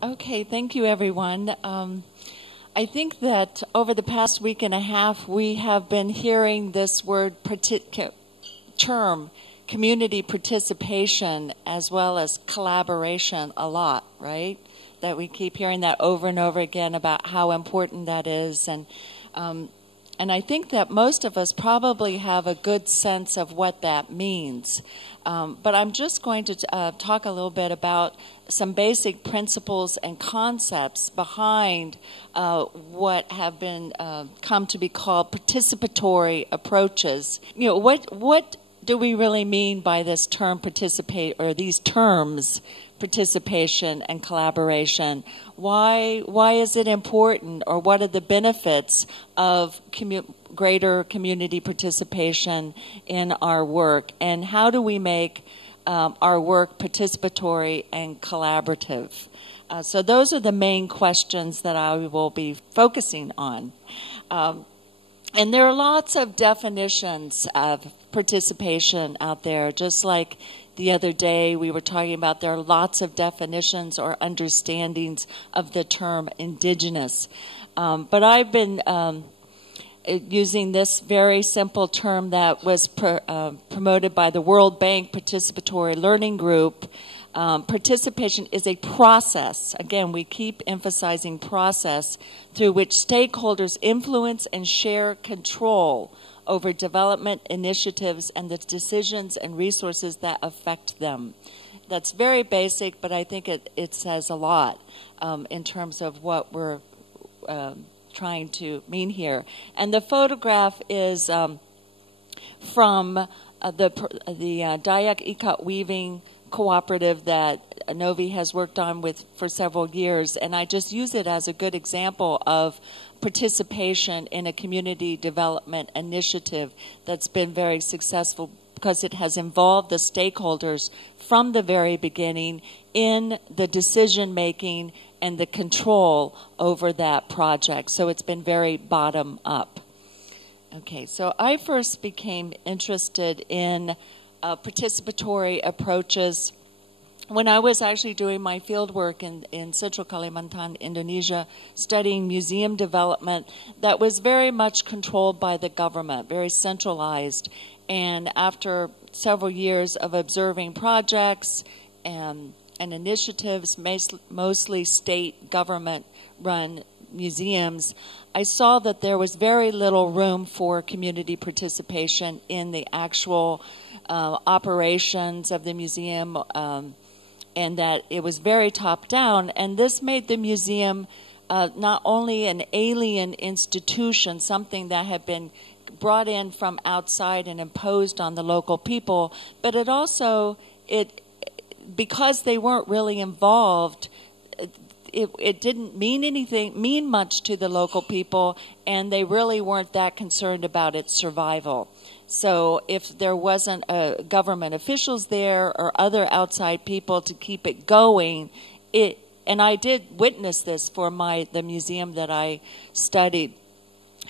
Okay, thank you, everyone. I think that over the past week and a half, we have been hearing this term, community participation, as well as collaboration a lot, right? That we keep hearing that over and over again about how important that is. And I think that most of us probably have a good sense of what that means. But I'm just going to talk a little bit about some basic principles and concepts behind what have been come to be called participatory approaches. You know, what do we really mean by this term participate, or these terms, participation and collaboration? Why is it important, or what are the benefits of greater community participation in our work, and how do we make our work participatory and collaborative? So those are the main questions that I will be focusing on. And there are lots of definitions of participation out there. Just like the other day we were talking about, there are lots of definitions or understandings of the term indigenous. But I've been using this very simple term that was promoted by the World Bank Participatory Learning Group. Participation is a process. Again, we keep emphasizing process through which stakeholders influence and share control over development initiatives and the decisions and resources that affect them. That's very basic, but I think it says a lot in terms of what we're trying to mean here. And the photograph is from the Dayak Ikat weaving cooperative that Novi has worked on for several years, and I just use it as a good example of participation in a community development initiative that's been very successful because it has involved the stakeholders from the very beginning in the decision making and the control over that project. So it's been very bottom up. Okay, so I first became interested in participatory approaches when I was actually doing my field work in Central Kalimantan, Indonesia, studying museum development that was very much controlled by the government, very centralized. And after several years of observing projects and initiatives, mostly state government-run museums, I saw that there was very little room for community participation in the actual operations of the museum, and that it was very top-down. And this made the museum not only an alien institution, something that had been brought in from outside and imposed on the local people, but it also, because they weren't really involved, it didn't mean much to the local people, and they really weren't that concerned about its survival. So if there wasn't government officials there or other outside people to keep it going, and I did witness this for the museum that I studied.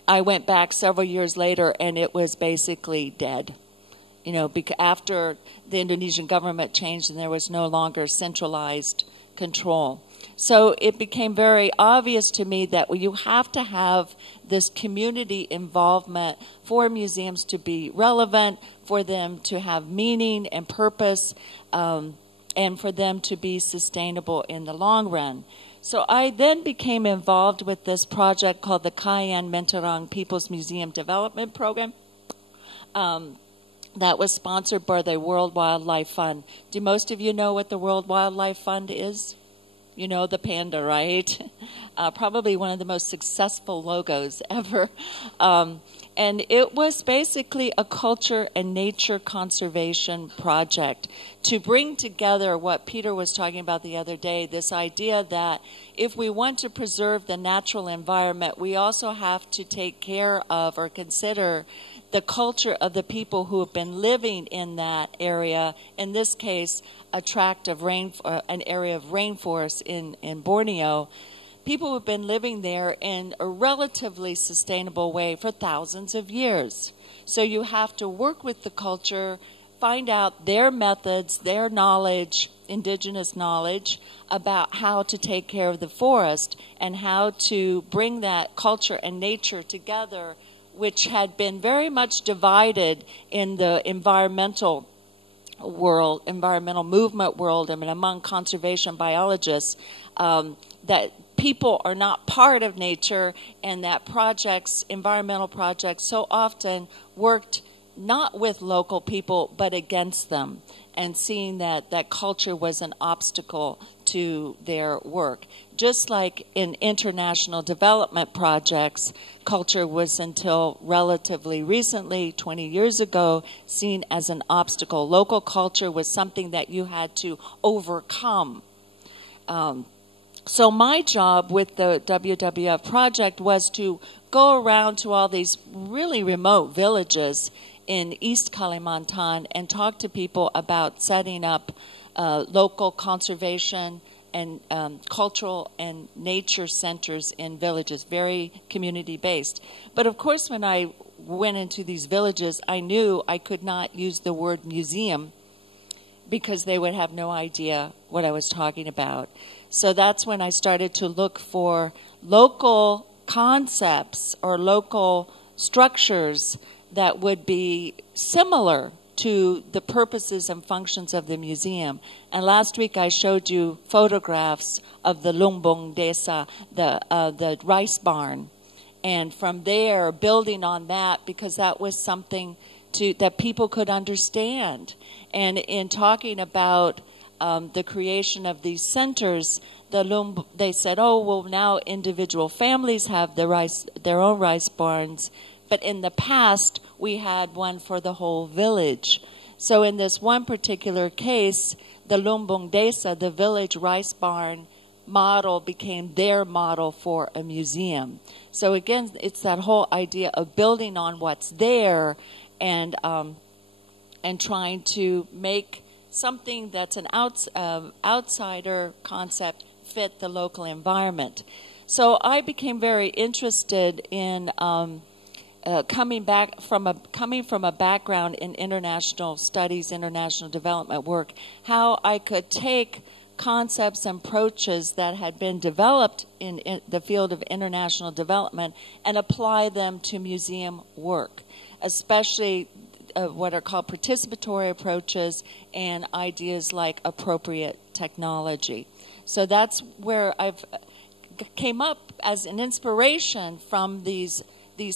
I went back several years later, and it was basically dead. You know, after the Indonesian government changed and there was no longer centralized control. So it became very obvious to me that you have to have this community involvement for museums to be relevant, for them to have meaning and purpose, and for them to be sustainable in the long run. So I then became involved with this project called the Kayan Mentarang People's Museum Development Program. That was sponsored by the World Wildlife Fund. Do most of you know what the World Wildlife Fund is? You know the panda, right? Probably one of the most successful logos ever. And it was basically a culture and nature conservation project to bring together what Peter was talking about the other day, this idea that if we want to preserve the natural environment, we also have to take care of or consider the culture of the people who have been living in that area, in this case, a tract of an area of rainforest in Borneo. People have been living there in a relatively sustainable way for thousands of years. So you have to work with the culture, find out their methods, their knowledge, indigenous knowledge about how to take care of the forest and how to bring that culture and nature together, which had been very much divided in the environmental world, environmental movement world, I mean, among conservation biologists, that people are not part of nature, and that projects, environmental projects, so often worked not with local people, but against them, and seeing that that culture was an obstacle to their work. Just like in international development projects, culture was until relatively recently, 20 years ago, seen as an obstacle. Local culture was something that you had to overcome. So my job with the WWF project was to go around to all these really remote villages in East Kalimantan and talk to people about setting up local conservation and cultural and nature centers in villages, very community-based. But of course, when I went into these villages, I knew I could not use the word museum because they would have no idea what I was talking about. So that's when I started to look for local concepts or local structures that would be similar to the purposes and functions of the museum. And last week I showed you photographs of the Lumbung Desa, the rice barn. And from there, building on that, because that was something that people could understand. And in talking about the creation of these centers, they said, oh, well, now individual families have their own rice barns, but in the past, we had one for the whole village. So in this one particular case, the Lumbung Desa, the village rice barn model, became their model for a museum. So again, it's that whole idea of building on what's there and trying to make something that's an outsider concept fit the local environment. So I became very interested in coming from a background in international studies, international development work, how I could take concepts and approaches that had been developed in the field of international development and apply them to museum work, especially what are called participatory approaches and ideas like appropriate technology. So that's where I've came up as an inspiration from these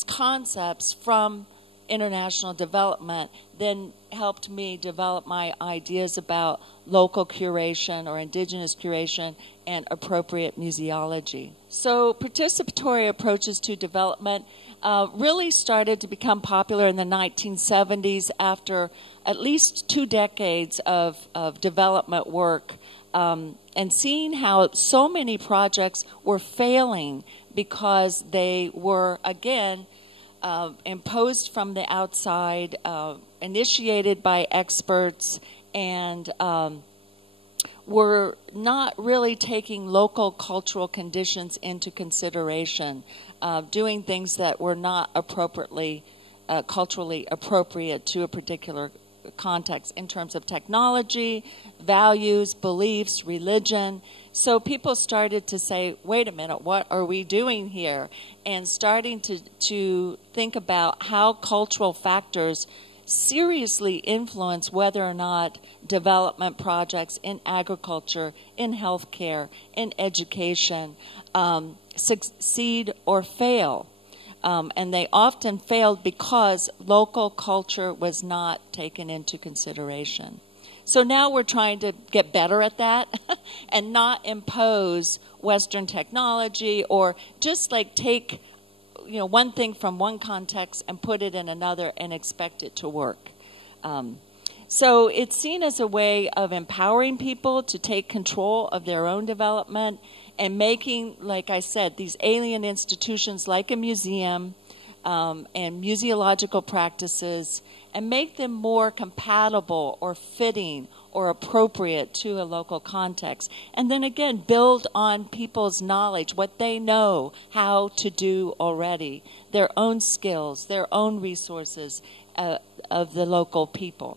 concepts from international development, then helped me develop my ideas about local curation or indigenous curation and appropriate museology. So participatory approaches to development really started to become popular in the 1970s after at least 2 decades of development work, and seeing how so many projects were failing because they were, again, imposed from the outside, initiated by experts, and were not really taking local cultural conditions into consideration, doing things that were not appropriately, culturally appropriate to a particular context in terms of technology, values, beliefs, religion. So people started to say, wait a minute, what are we doing here? And starting to think about how cultural factors seriously influence whether or not development projects in agriculture, in healthcare, in education succeed or fail. And they often failed because local culture was not taken into consideration. So now we're trying to get better at that and not impose Western technology or just like take one thing from one context and put it in another and expect it to work. So it's seen as a way of empowering people to take control of their own development and making, like I said, these alien institutions like a museum and museological practices, and make them more compatible or fitting or appropriate to a local context. And then again, build on people's knowledge, what they know how to do already, their own skills, their own resources of the local people.